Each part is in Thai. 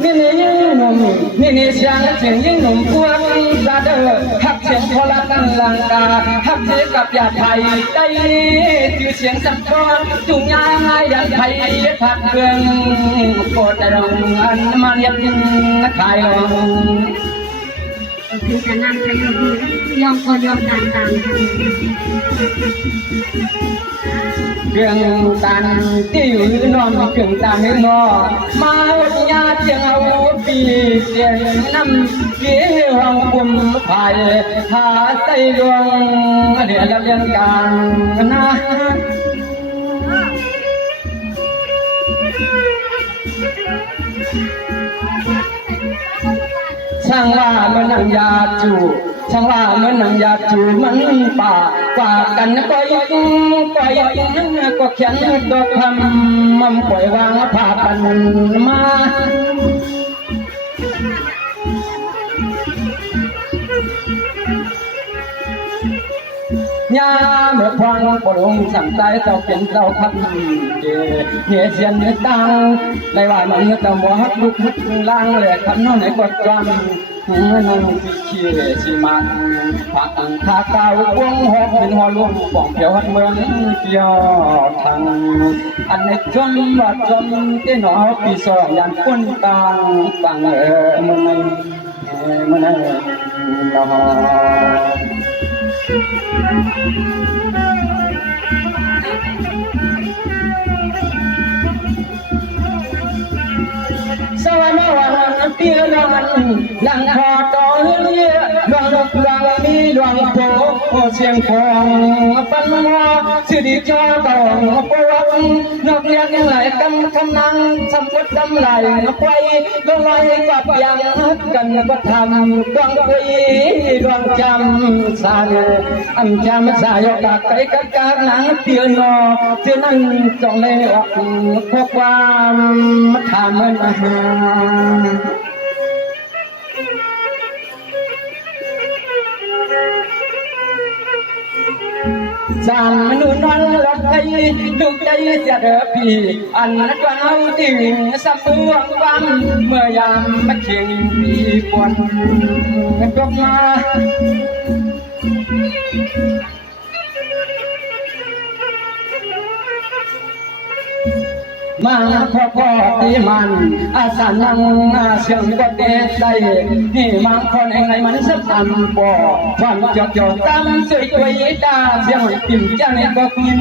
นี่ยิ่งหนุ่มนี่เสียงเสียงยิ่งหนุ่มพวกตาเด้อหักเสียงพลังลังกาหักเสียงกับยาไทยได้ชื่อเสียงสังกรจุงยาง่ายยันไทยทักเบืองโคตรดงอันมันยันขายลงคือการนำไปยอมคนยอมตามกันเครื่องตันที่อยู่นอนเครื่องตันให้นอมาวัญาเจียงเอาปีเสียงน้ำเกี่ยวห้องปุ่มไผ่หาใส่ดวงเดี๋ยวเราเรียนกันนะช่างว่ามันนังยาจูช่างว่ามันนังยาจูมันป่าป่ากันก็ยังก็ยังก็เขียนก็ทำมันปล่อยวางผ่าปันมายาเมื่อพองปลงสั่งใจเจ้าเป็นเจ้าคับเหี้ยเสียนเนื้อตังในว่ามันเจ้าบ่ฮักลุกล่างเลยคันน้องไหนก็จำนั่งที่เชี่ยชิมันผักทาเก้าวงหกเป็นหัวลุงป่องเขียวหัดเมืองเกี่ยวทางอันในจนว่าจนที่หนอปีสองยันก้นกลางฟังมันนสวรรค์วันเปียรันหลังคอตอเลี้ยดวงลูกหลังมีดวงโผเสียงของปันหัวสิริจอตองปวดนกเรียนยังไหลกันคำนังสำคัญดำไหลไปดวงลอยกับยังกันก็ทำดวงคุยดวงจำสานอันจำสายกะไก่กะกะหนังเตียนอเจ้านั่งจ้องเลยออกพบความมาถามมันมาหาสามมนุษย์นั้นรักใจดูใจเสียเด้อพี่อันนั้นก็เอาติ่งสับเมืองฟังเมื่อยามมาเคียงพี่ปวดกลับมามาพ่อที่มันอาสานังเสียงก็เตะได้นี่มาคนเองไรมันสับสันบ่ความจดตามสวยตัวยีตาเสียงปิ่มจังก็กิน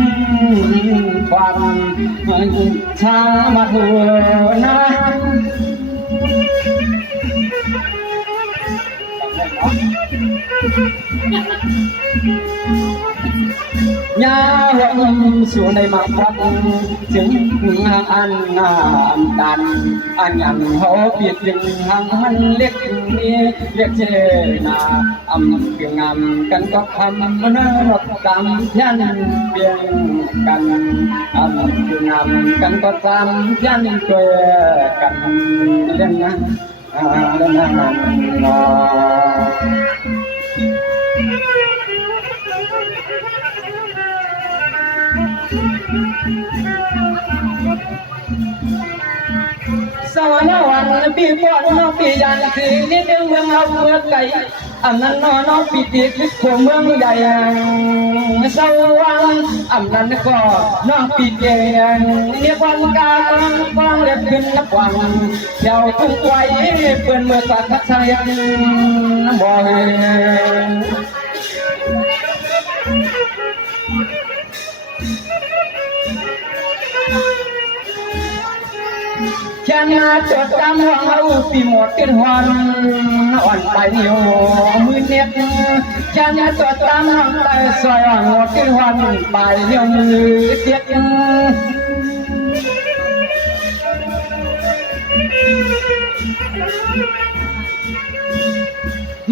ความช้างมาหัวนะยาหงสู่ในมาพัดจึงอันงามดันอันยังเขาเปียกจึงหังมันเล็กนี้เรียกเจนาอำเพียงงามกันก็ทำมันรบตามยันเพียงกันอำเพียงงามกันก็ทำยันตัวกันเล่นนะเล่นนะสวรรค์วันปีปอดน้องปียันคือนี่เป็นเมืองเอาเมืองไก่อันนั้นน้องปีติดของเมืองใหญ่สวรรค์อันนั้นก็น้องปีเกียนเนี่ยวันกาบางเล็บขึ้นนับวันเจ้าทุ่งไว้เปิดเมื่อสักทักษะยังบ่เห็นฉันจดจำว่าเอาปีหมดเป็นวันอ่อนไปเหนียวมือเน็บฉันจดจำว่าใจซอยอ่อนหมดเป็นวันไปเหนียวมือเจ็บ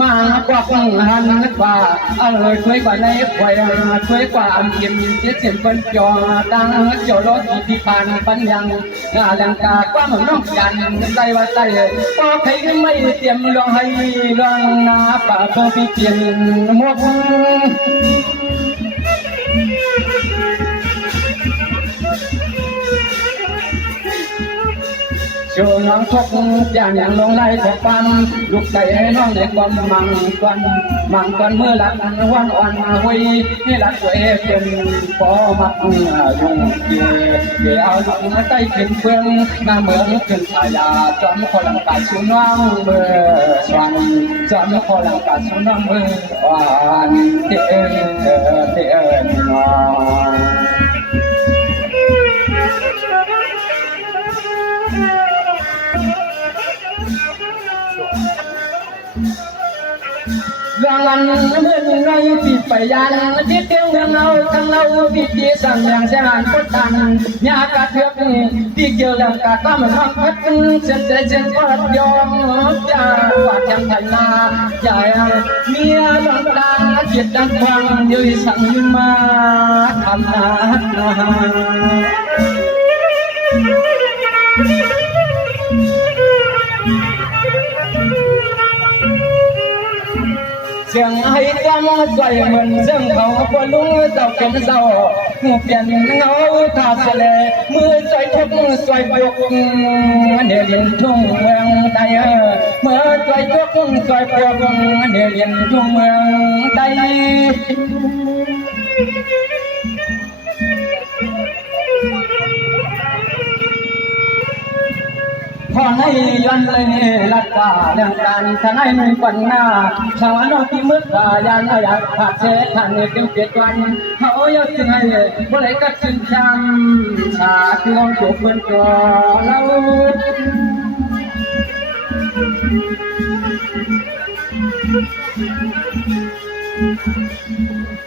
มากว่าฟังหันกว่าอร่อยช่วยกว่าในควายช่วยกว่าอันเยี่ยมเสียเสียงคนจอดังเจ้ารถที่ปานปัญญังงาลังกากว่ามันน้องกันใจว่าใจพอใครไม่เตรียมลองให้ลองนาป่าพอพี่เปลี่ยนหมวก ช ชูน้องทกอย่างอย่างลงไล่ทกปั๊มลูกใจให้น้องในความมังก่อนเมื่อหลักวันอ่อนหุยนี่หลักตัวเองเป็นปอมักยุ่งเกี่ยวหลังใต้ขึ้นเฟืองมาเมืองขึ้นชายาจอมคนลังกาชูน้องเมื่อสวรรค์จอมคนลังกาชูน้องเมื่อวันเดือนน้องJangan mengenai pipayan Titik ngau tengau Piti sang yang jangan petang Nyaka tiap ni Tikil yang kata mengangkat Sen kot yong Jawab yang tanya Jaya Mia yang tang Jit dan kwang Yui sang yuma Kamnat Chẳng hay tâm xoay mình dâng khẩu qua lúc dạo kiến dạo Một biển ngáo thả xe lệ Mưa xoay thúc xoay buộc Để liền trung mương tay Mưa xoay thúc xoay buộc Để liền trung mương tay Còn này dân lên lát cả làng đàn thân anh quần na chào nó khi mướt và dân ở nhà phạt chế thành tiêu kết quan hậu yêu tình hay có lấy các chân trăm trả thương của phân cờ lâu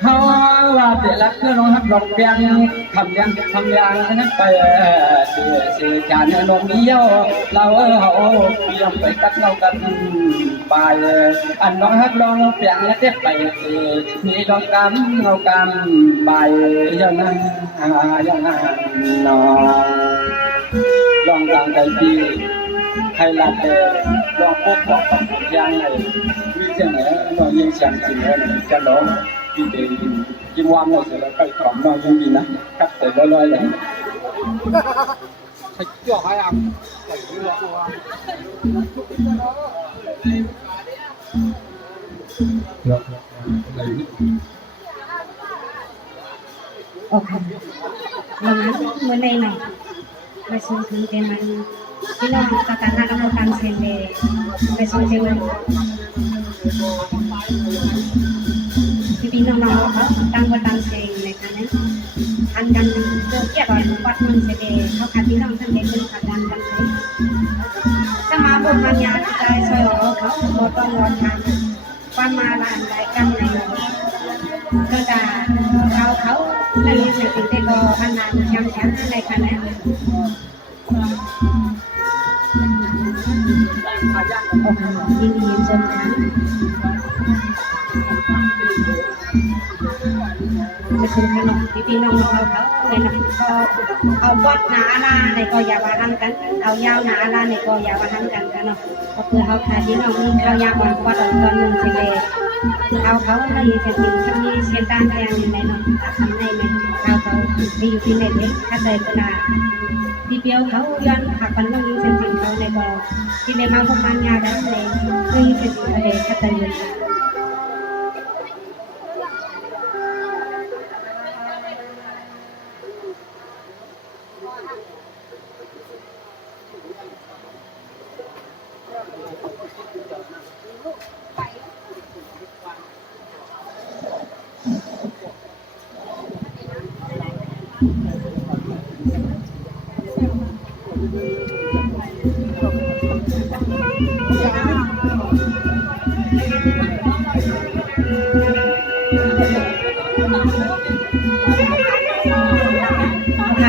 hậu và để lạc cứ nó hấp lọc đen thầm yang hếtไปสิการนมเยี่ยวเราhậuยังไปกัดเรากันไปอันน้องฮักลองเปลี่ยนและเต็บไปมีลองกันเรากันไปอย่างนั้นน้องลองกลางใจดีใครลัดลองพบบอกกับยังไงมีเช่นไหนน้องยิ่งเสียงจริงเลยกันน้องพี่เดย์ยิ้มวามเราเสร็จแล้วไปกล่อมน้องยิ่งดีนะกัดเสร็จลอยเลยใช้เกี่ยวให้อ่ะใส่เกี่ยวตัวโอเคแล้วงั้นเมื่อในไหนไปส่งถึงเต็มมันที่เราดูกับการนักการทำเซนเดไปส่งเต็มมันพี่น้องๆเขาตั้งว่าตั้งเซนในการนั้นอันกันตัวเกี่ยวกับวัดมันเสด็จเขาคัดพี่น้องท่านเด็กเป็นขัดดันกันเลยสมาบุญปัญญาใจซอยเขาโบต้องรอทางความมาลานใจกันในก็จะเขาในสิ่งที่ก็พันนานยังแข็งในขณะยินดีจนนะจะคือขนมพี่น้องเขาในนั้นก็เอาบดหนาลาในก็อย่าว่าหันกันเอายาวหนาลาในก็อย่าว่าหันกันกันเนาะก็คือเอาขาพี่น้องข้าวยาวก่อนก็ตอนนึงเฉลี่ยเอาเขาให้จะกินที่นี่เสียด้านแดงในเนาะทำในในเอาเขาไปอยู่ที่ไหนเล็กถ้าใจก็ได้ที่เดียวเขาย้อนหักกันต้องยิ่งเป็นเขาในก็ที่ในมาพวกมันยาได้เลยยิ่งเป็นอะไรถ้าใจเลย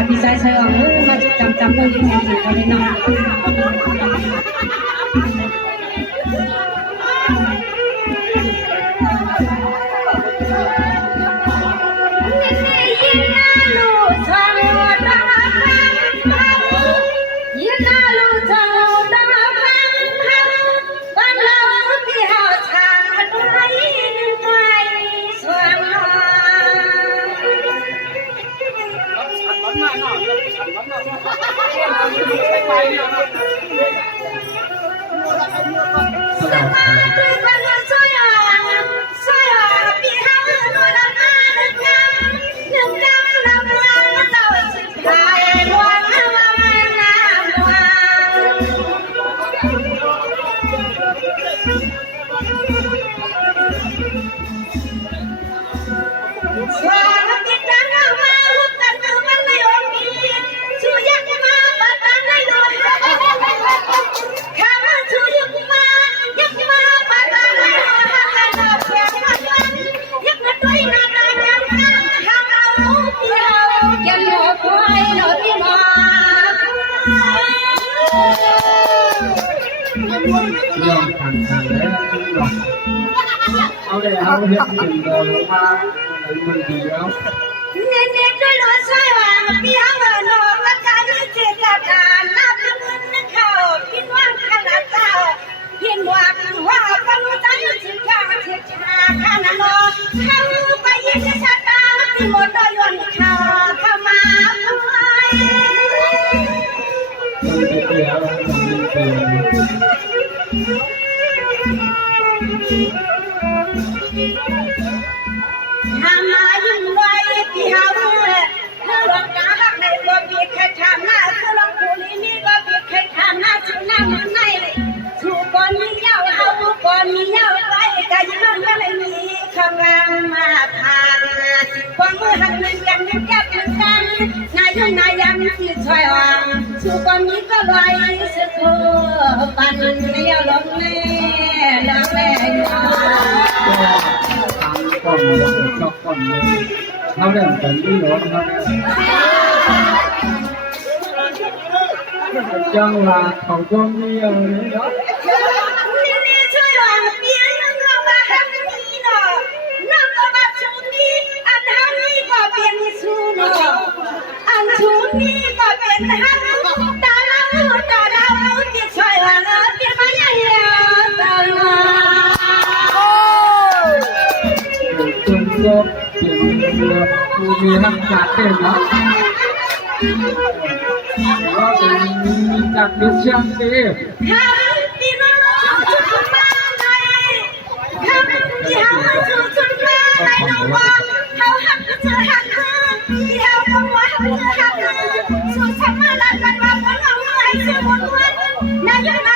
พี่ชายเชื่อมาจำเรื่องยังไงสิเขาเลยเนาะ สมาธิพันสวยสวยปีหาโนรามาหนึ่งกำลำเจ้าสุดท้ายดวงน้ำดวงสวามิตรนามาหุตันมันไม่อมมีชูยักมาปัตตานีดวงข้ามาชูยักมาปัตตานีดวงข้ามาเพียงมันยักมาด้วยนานายักมาข้ามาลูกเดียวยันหลอกไว้หลอกที่มาย อมทางแล้วหรอกเอาเลยเอาเห็ดถึงเรามามันดีแล้ว เน้นด้วยรถไฟว่าปีหางนอกละกาดีเจตการนับเงินเขาพินว่างขนาดเจ้าพินว่าว่าก็รู้ใจสิข้าเทียชาขนาดนอเขาไปยิงชะตาที่หมดดอยนเขาเข้ามาไว้ มันจะเปลี่ยนมันจะเปลี่ยน หามายิ่งไว้ที่เฮาคือหลงกาหักในบ่มีใครทำหน้าคือหลงผู้นี้นี่บ่มีใครทำหน้าชื่อหน้ามันในถูกก่อนมีเย้าเฮาก่อนมีเย้าไว้ก็ยังไม่มีคำงามมาผ่านความมือหันมันกันมันแก้กันกันนายนายยันที่ช่วยวังถูกก่อนนี้ก็ลอยสุดโคปันเย้าลงแน่ลงแน่ ก่อนเลยชอบก่อนเลยเขาเริ่มเป็นที่ร้อนเขาจังหวะเขาก็มีอะไรเนาะ นี่ช่วยหลังเปียนเราบ้านนี้เนาะน้ำก็มาชูนี่อันฮันนี่ก็เป็นชูเนาะอันชูนี่ก็เป็นฮันตาเราที่ช่วยหลังเปียนมาอย่างเดียวตาเรา จนจบเปลี่ยนเรือผู้มีทักษะเต้นเนาะว่าเป็นมีจักรเชียงเต้ คำที่น้องชูมาในคำที่เขาชูมาในน้องว่าเขาหักเธอหักเธอที่เขาบอกว่าเธอหักเธอสู้ฉันมาลันกันมาเพราะเราไม่ชื่อบุญวันนายยังอา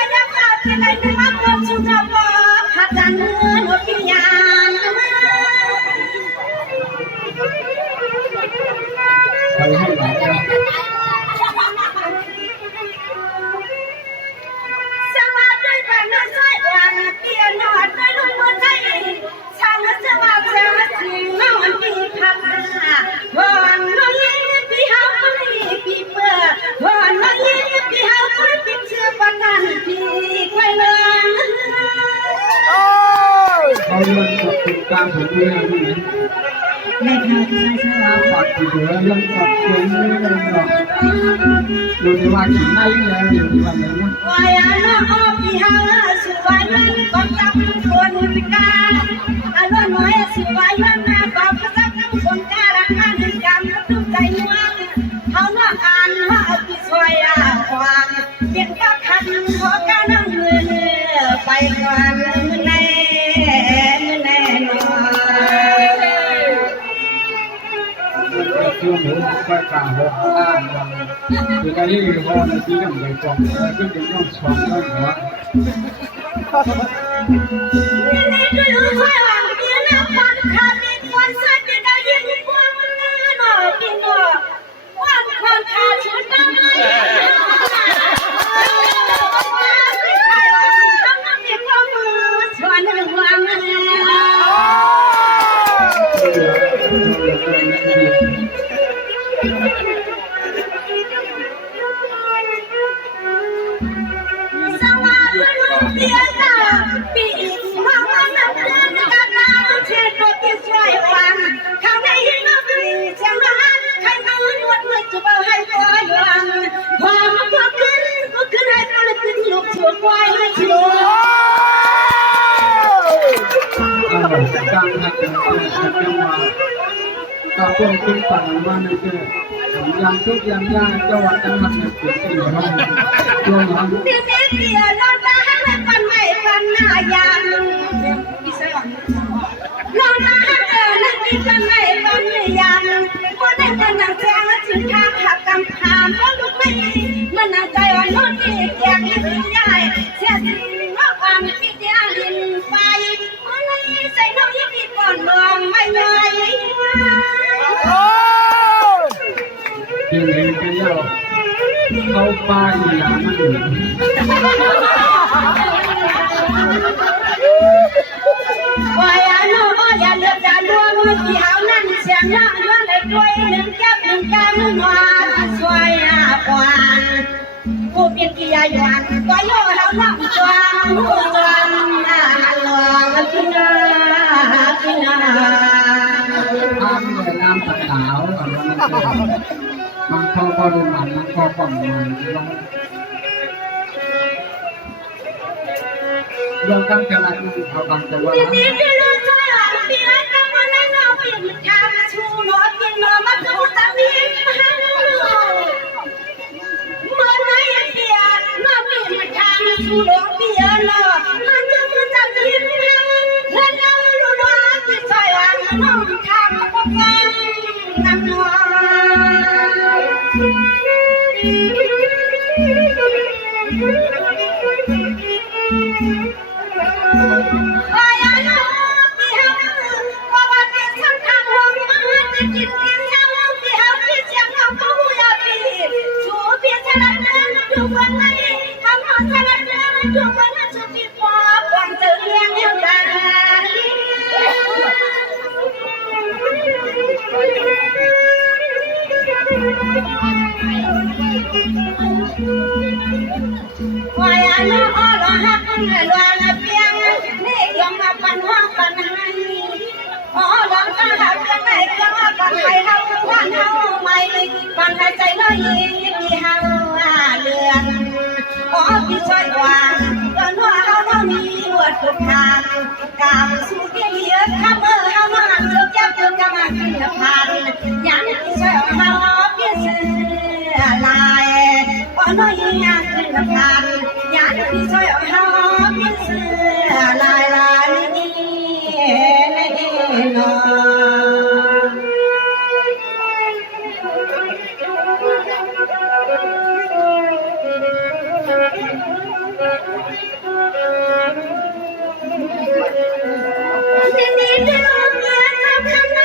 จจะได้ไม่มาเกินชูจะบอกหักกันเงินหัวพิญญาไปให้หลายนะ สมาด้วยกันน้อยช่วยวันเตียนหอดด้วยรุ่นมือใจช่างจะมาเจอสิ่งน้องปีพักวันน้อยปีเฮาปีเปิดวันน้อยปีเฮาปีเชื่อปนันปีไว้เลย เขาเริ่มกับติดตามผมเรื่องนี้ แม่ค่ะใช่ใช่ ถ้าปัดที่เหลือยังปัดเป็นไม่ได้หรอกดูที่ว่าที่ไหนแล้วอยู่ที่วันไหนนะ วายน้องปีเฮาสุวรรณก็จับคนพิการอารมณ์น้อยสุวรรณมาก็จับคนการงานกรรมตุ้มใจเมืองเขาเมื่ออ่านว่าปีซอยความเพียงก็คันขอการนั่งมือไปก่อนมือแน่นอน คือหมูไปกลางหัวล่างคือการที่พอในที่นั่งใหญ่กองก็จะต้องสองเลยหัว นี่ก็รู้ว่าเดี๋ยวน้ำพันขาดมีคนสัตว์จะได้ยินความมันน่าหนอกินหนอวันคนขาดชุดตั้งเลยต้องมีความมือชวนหนึ่งวันสมาธิเปียกาปีห้องน้ำเพื่อนกันน้ำเช็ดตัวที่ช่วยวันข้างในยังน้ำปีเชียงรายใครมือนวดมือจะเอาให้ตัวยังพอมันก็ขึ้นให้ตัวขึ้นลูกชวนควายให้ชัว การหักจังหวะก็เป็นเป็นปั่นมาในเจ้ยังทุกอย่างยากจังหวะจังหักเนี่ยเกิดขึ้นแล้วตัวนั้น เปียเปียนอนตาให้มัน เสียสินอกความพิจารณาไปเมื่อไรใส่น้องยิ่งดีก่อนลองไม่ไหว กินเองกันแล้วเข้าป่าอีหลามันอยู่ ว่าอย่าโน้อย่าเลือกอย่าลัวมือที่เอานั่นเสียงน้องย้อนเลยด้วยหนึ่งแก้วหนึ่งกำว่าสวยกว่าผู้เป็นกิยาหยวนก็โย่เราล่ำจวงหัวจวนหลวงกินา ทำเลยน้ำตาขาวมันเข้าก็ดูมันเข้าก็มันเรื่องตั้งแต่ละที่เขาบางจะว่า นี่ที่รู้ใจเปียกกับมันน้องเป็นคำชูรสกินนมาดูตามีเมื่อไหร่เปียกน้องเป็นคำชูรสเปียนมันจะมือตามีเพื่อนเรารู้ว่าที่ใจน้องคำก็เป็นน้ำนววายอันนั้นอ๋อเราหักกันเลยว่าเราเพียงนี่ยอมมาปันว่าปันให้อ๋อเราถ้าหักกันไหนก็ว่าปันให้เฮาว่าเฮาไม่ปันให้ใจเรายิงที่เฮาเลือนอ๋อพี่ช่วยวางตอนว่าเฮาเรามีหนวดทุกทางกามสู้ที่เหลือข้าเมื่อเฮามาเลือกยับเลือกกำมาขึ้นผ่านยันพี่ช่วยเฮาพี่เสือลายอ๋อน้อยงานขึ้นผ่านยันพี่ช่วยเฮาพี่เสือลายลายนี่นอนนี่นี่เดิมเงินทำทำไม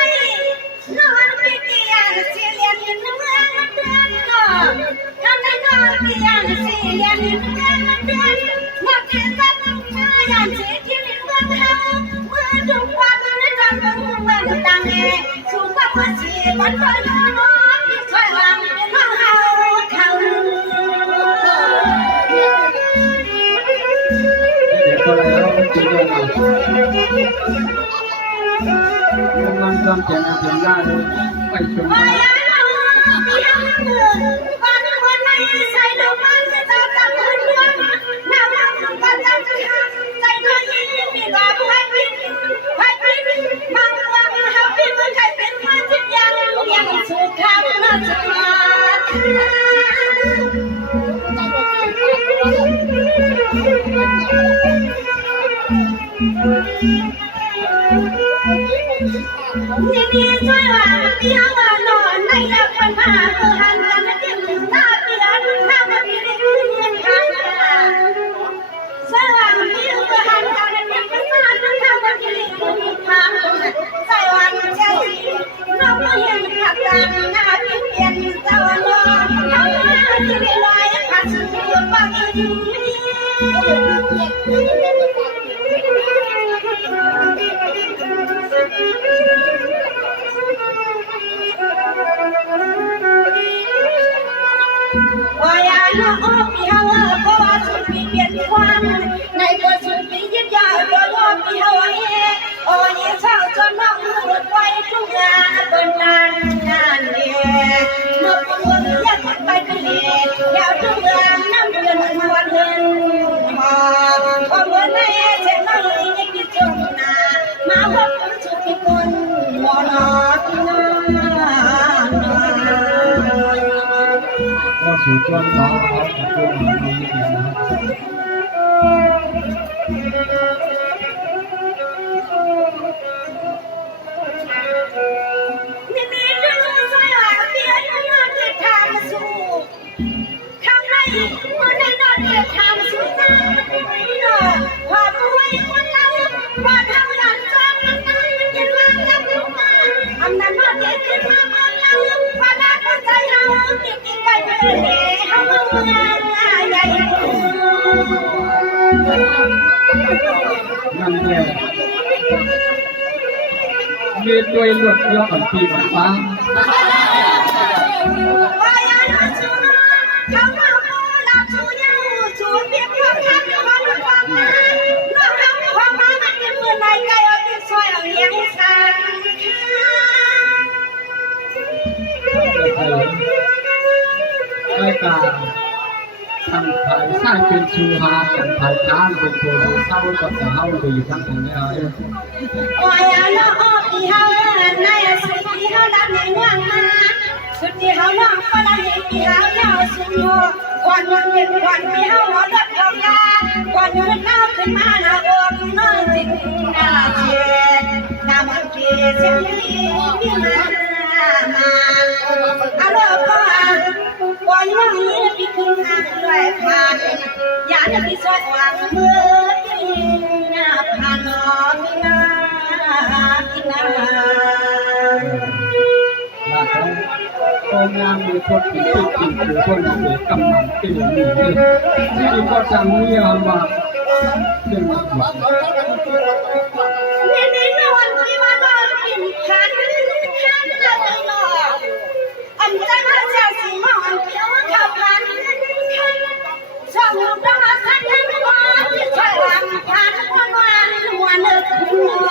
นอนไปเตียงเสียเรียนอยู่เมืองเดือนนอนทำไมนอนเตียงเสียเรียนอยู่เมืองเดือนหมดที่สักมายันเสียที่เมืองเฮาเมื่อทุกวันนั้นทำเมืองต่างแห่สุขภาพชีวิตคนน้องที่ช่วยหลังน้องเฮาเขา เด็กคนแล้วมันจริงเลยมันจำเสียงเสียงได้เลยไปชม ว่าอย่าน้องเพียงมือว่าน้องวันไหนใส่ดอกไม้จะตามตามคนเมืองน้ำน้ำกันจังใจน้อยยิ่งมีว่าไว้ปิดบางวันเฮาเป็นคนใครเป็นมาจิตยังสุขคำน่าจะมานี่ช่วยว่าเพียงว่านอนในยักษ์ปัญหาคือหันกันนะจิ้มหน้าเปลี่ยนถ้ามันมีได้ขึ้นเงินค่ะช่วยว่าเพียงว่าหันกันนะจิ้มหน้าถ้ามันมีได้ขึ้นทางใจวันใจน้องไม่เห็นขัดกันนะเปลี่ยนเจ้าน้องทำให้ที่ได้ลอยขาดชื่อฟังอยู่ว่าอย่าน้องพี่เฮาเพราะว่าสุดปีเปลี่ยนความในกว่าสุดปียึดยาวก็รอพี่เฮาโอ้ยเช้าจนน้องหลุดไว้ทุกงานบนนานเนี่ยเมื่อปวดอยากไปทะเลยาวทุกเมืองน้ำเดือนวันเงินพอเมื่อไหร่เจ้าน้องยังคิดจมนามาพบสุดที่คนมอนอนก็สู่จนน้องเขาจะพูดเหมือนนี้นะ นี่จะรู้ใช่ว่าเพียงนอนเกิดทางสู่ข้างในเมื่อได้นอนเกิดทางสู่ตา นั่นเนี่ยมีตัวหลุดยอดปีกฟ้าไอ้กาทางไทยสร้างเป็นชูฮาทางไทยค้านเป็นตัวเศร้ากับแต่เฮาดีทั้งตรงนี้เอาวายาน้องที่เฮาในสุดที่เฮาดันในเมืองมาสุดที่เฮาน้องก็ดันในที่เฮาเจ้าสุดก่อนวันเป็นวันที่เฮาหอดทองกาก่อนมันเฮาขึ้นมาหน้าอกน้องจิตหน้าเจียหน้ามันเกศเสียงที่มาเอาลูกพ่อก่อนน้องนี้พี่ขึ้นหน้าด้วยผ่านอย่าจะพี่สวยหวังเมื่อที่หน้าผ่านน้องนะโรงงานมีคนติดติดอยู่คนเสียกำลังตีอยู่ที่ก็จังเงียบว่าเป็นหวังในนอนที่ว่านอนกินขันแล้วนอนอันใจว่าจะสิมองเขียวข้าวพันชอบลูกดอกสักทั้งวันที่ช่วยหลังพันวันหัวนึกหัว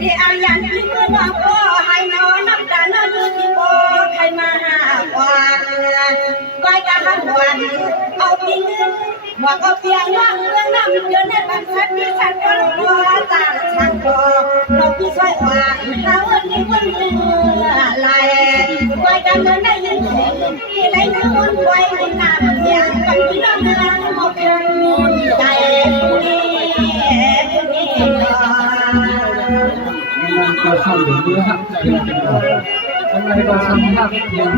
ที่อายันที่มือน้องก็ให้น้องน้ำตาน้องอยู่ที่บ่ใครมาหาวันก้อยกันวันเอาปีเงินบอกเอาเพียงว่างเรื่องน้ำเดินในบ้านฉันที่ฉันก็รู้ว่าต่างฉันก็เราพี่ช่วยหวานเขาที่คนเมื่อไรก้อยกันได้ยินเสียงที่ไรเงินไว้ในน้ำอย่างกันที่น้องน้ำหมดใจนี่ก็ทำอย่างนี้ครับเพียงเป็นหลักทำไมเราทำภาพเพียง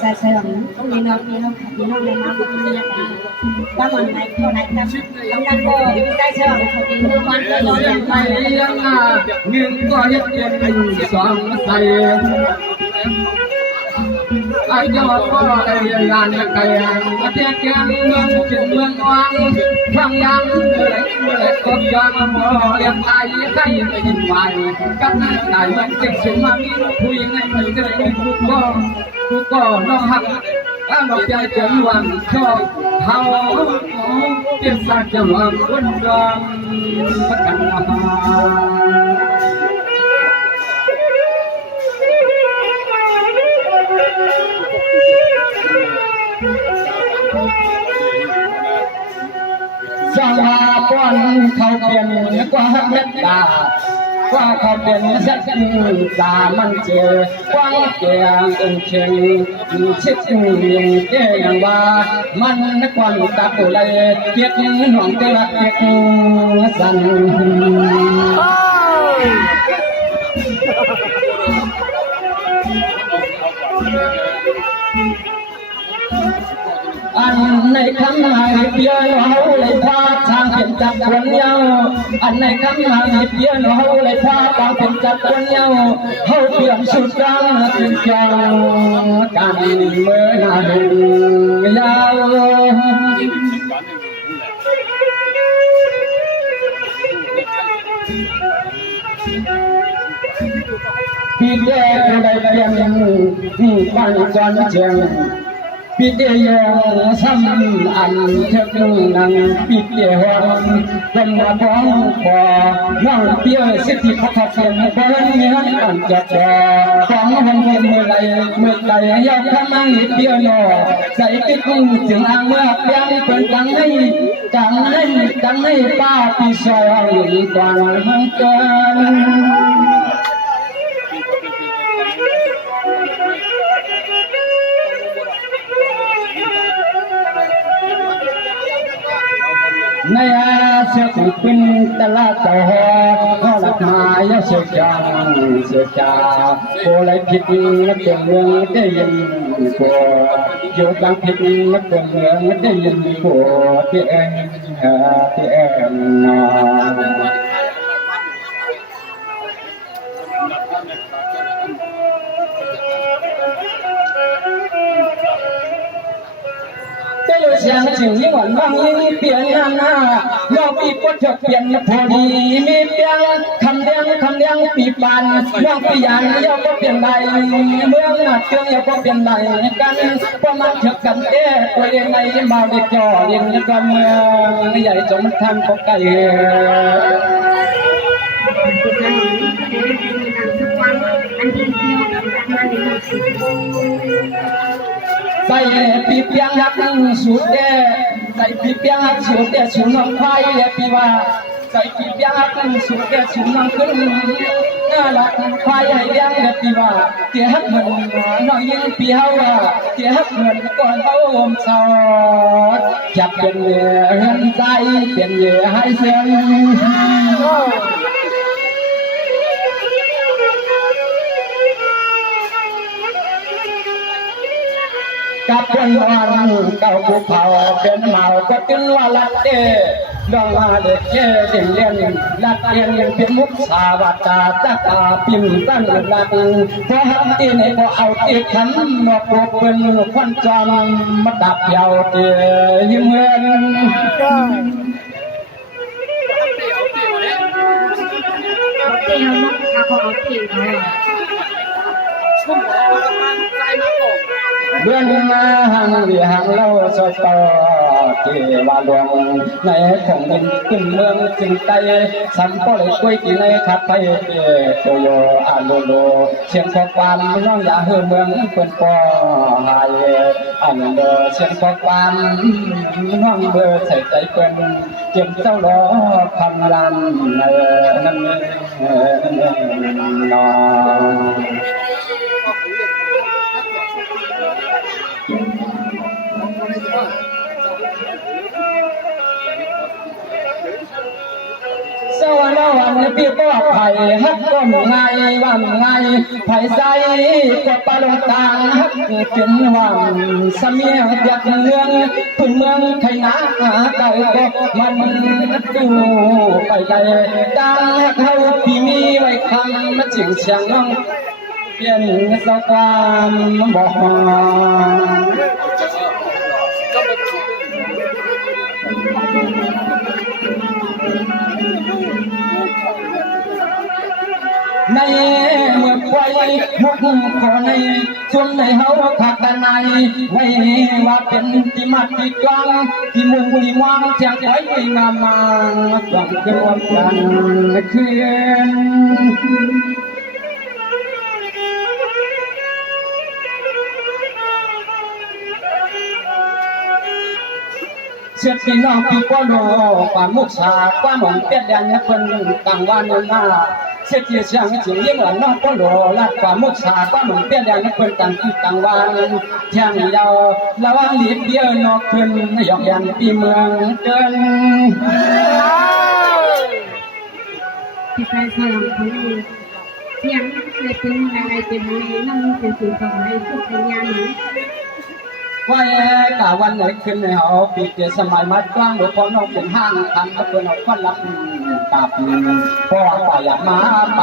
ใส่เสื้อมีน้องในน้ำในน้ำก็มันไหนก็ไหนกันกำลังโบใส่เสื้อมันก็ร้อนอย่างไรยังเงินก็ยังเย็นสองใส่ไอ้เจ้าก็ได้ยานไก่มาเทียบกันเมืองจิตเมืองวังฟังยังเลยก็ยังมอเลี้ยงไก่ไก่ไม่ยินไหวกันนั่นได้มันเจ็บเสียงมามีคุยไงมันจะได้ทุกก็น้องหักถ้าน้องใจจะหวังชอบเขาเจ็บสักจะหวังคนรองประกันมาสร้างมาป้อนเขาเปลี่ยนกว่าเม็ดดาว่าเขาเป็นสักตามันเจอกว้างเกียงเชียงชิดเกียงว่ามันนักวันตับเลยเกียงหวังจะรักเกียงสั่นอันในคำหายเพียงเขาเลยพาทางเป็นจับคนเยาอันในคำหายเพียงเขาเลยพาทางเป็นจับคนเยาเขาเปลี่ยนชุดกลางถึงจังกันเมื่อนาดูยาวพี่แก่ได้เปลี่ยนบ้านจอนเชียง ปีเดียวซ้ำอันเท่านังปีเดียวคนมาบ้องบ่น้องเปี้ยสิทธิพัฒน์เพียงบ่มีหันอันจะบ่ของมันเมื่อไรอยากทำให้เปี้ยนอใส่ติดจึงอ่างเมื่อเพียงเป็นจังให้ป้าพี่ซอยกว่าเกินในอาเสียถูกเป็นตลาดต่อก็หลักมายเสียจางเสียจาโกเลยผิดนักเมืองได้ยินโกอยู่กลางผิดนักเมืองได้ยินโกที่เอ็นนอ这有想请一碗忘一边啊，要比过这边พอดีมีเปียงคำเลี้ยงปีปานน้องปียาน要ก็เปลี่ยนใดเมืองหนักเชื่อ要ก็เปลี่ยนใดกันเพราะมันเถื่อกันเด้ตัวเองในมาเด็กจ่อเรียนก็เมืองใหญ่จนทำก็ไกลใส่ปีเปียงหักสุดเด้ใส่ปีเปียงหักสุดเด้สุนน้องไฟและปีว่าใส่ปีเปียงหักสุดเด้สุนน้องขึ้นน่ารักไฟให้เลี้ยงและปีว่าเกี่ยหักเหมือนน้องยิงปีเฮาว่าเกี่ยหักเหมือนก่อนเขาอมชอดจับเป็นเรื่องใจเป็นเรื่องให้เสียงกับคนวันเก่าภูเขาเป็นเมาก็ตึงว่าลัดเดดองมาเด็กเย่เด่นเลียนลัดเลียนยังเป็นมุกสาวัตาจักาปิ่มตั้งลัดพอหันตีในพอเอาตีขันนอกโลเป็นควันจอมมาดับยาวเตียยิ้มเงินเบื้องมาหังเรียงเล่าสตอที่ว่าหลวงในของดินขึ้นเมืองจึงไตสัมปอเลยกล้วยที่ในขัดไปโตโยอาโลโลเชียงขอความน้องอย่าเฮือเมืองเปิ้นปอหายอันเดอเชียงขอความน้องเบอใส่ใจเปิ้นเจ็บเจ้าล้อคำลันนั่นนอสวรรค์วันปีปอดไผ่ฮักก้มไงวันไงไผ่ใสกดปลาลงตางฮักเป็นวันสมียงยักเมืองพื้นเมืองไทยนาไก่ก็มันดูไปไกลดังฮักเขาพี่มีไว้คำมาจิงเชียงน้องเปลี่ยนสความบอกในเมื่อควายมุกขอในส่วนในเฮาผักด้านในไว้ว่าเป็นที่มัดที่กลางที่มุงที่มองเชียงไว้งามมาหวังเกินวันกันคืนเสียพี่น้องพี่ป้อโลป่ามุกชาป้าหมอนเป็ดแดงเนี่ยคนต่างวันหน้าเสียที่เชียงจิ๋งยิ่งเหมือนน้องป้อโลลัดป่ามุกชาป้าหมอนเป็ดแดงเนี่ยคนต่างวันเชียงยาวระวังหลีกเบี้ยนอกขึ้นหยอกยันปีเมืองเกินที่ใครสอนคนนี้เสียงในเป็นอะไรเป็นอะไรนั่งเป็นสิ่งของในพวกเป็นยาหนูว่ากะวันไหนขึ้นในเอาปีเกสมัยมัดกว้างหรือพอน้องเป็นห้างทำก็เป็นเอาควันรับตับพอไปอยากมาไป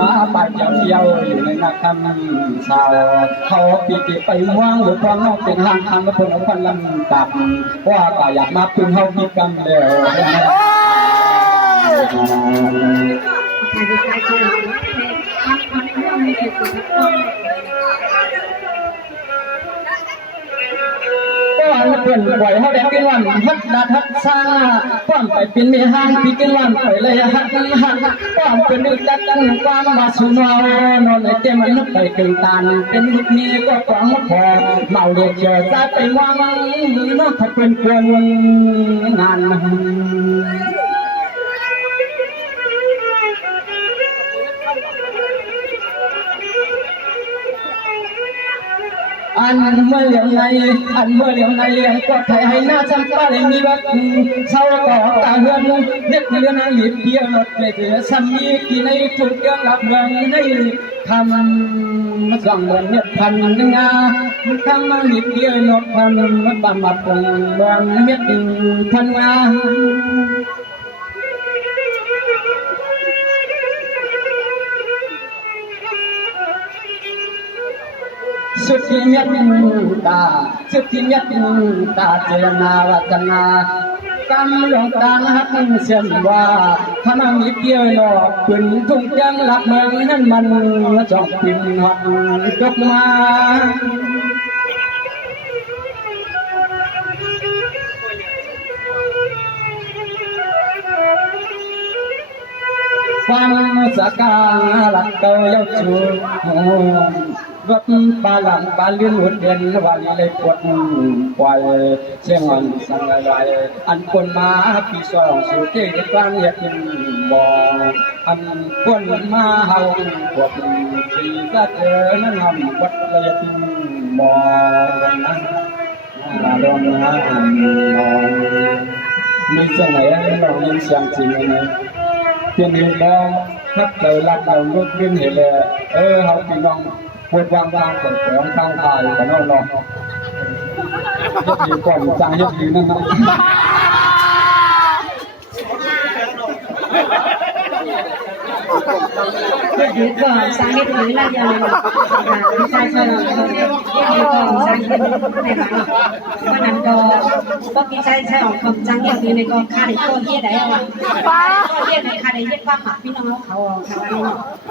มาไปเที่ยวอยู่ในนักทำชาวเขาปีเกไปว่างหรือพอน้องเป็นห้างทำก็เป็นเอาควันรับตับพอไปอยากมาพึ่งเขาพิกันเดียว วันเพื่อนปล่อยเขาแดกกินวันฮัดดัดฮัดสร้างความไปเป็นเมียห้างพี่กินวันไปเลยฮัดความเป็นดึกดัดความมาสุนอนอนในเต็มมันไปเกินตานเป็นลูกเมียก็ฟังพอเมาเรียกเจอใจไปวังน้องถ้าเป็นเพื่อนงานอันเมื่อเลี้ยงในอันเมื่อเลี้ยงในก็ไทยให้หน้าจำป้าเลยมีวัดเศร้าต่อตาเฮือนเด็กเรือนหลีเพียรถเลยเถื่อซ้ำมีกี่ในทุกเรื่องรับเมืองในทำสั่งเงินเนี่ยพันหนึ่งทำมาหลีเพียรถพันบำบัดเมืองเม็ดพันสุดที่เมียตาสุดที่เมียตาเจรนาวัฒนากำลงตาหักเสียนว่าถ้ามันมีเกี่ยวหนอกขึ้นทุ่งยังหลักเมืองนั้นมันจอกปิ่นหอกจกมาฟังสกาหลักเก่าเย้าชูวัดปาลังปาลื่นหัวเดือนวันเลยปวดปล่อยเสียงอันสังไรอันคนมาปีสองสุดที่กลางอยากกินบ่อันคนมาเฮาปวดปีก็เจอนั่นทำวัดเลยกินบ่มาลองนะลองมีเสียงไหนลองยินเสียงจริงไหมเพียงนี้แล้วนับใจรักเราลุกขึ้นเห็นเลยเฮาพี่น้องปวดวางของทางตายกันนอนยึดก่อนจังยึดยืนนั่นนะยึดก่อนสร้างให้ถือแล้วยังไม่ใช่ใช่เรายึดก่อนสร้างให้ถือในบ้านว่านั้นก็กินใช่ใช่ของคำจังอย่างนี้ในก็ค่าได้ตัวเฮียได้เอาอ่ะก็เฮียในค่าได้ยึดว่าหมักพี่น้องเขาค่ะวันนี้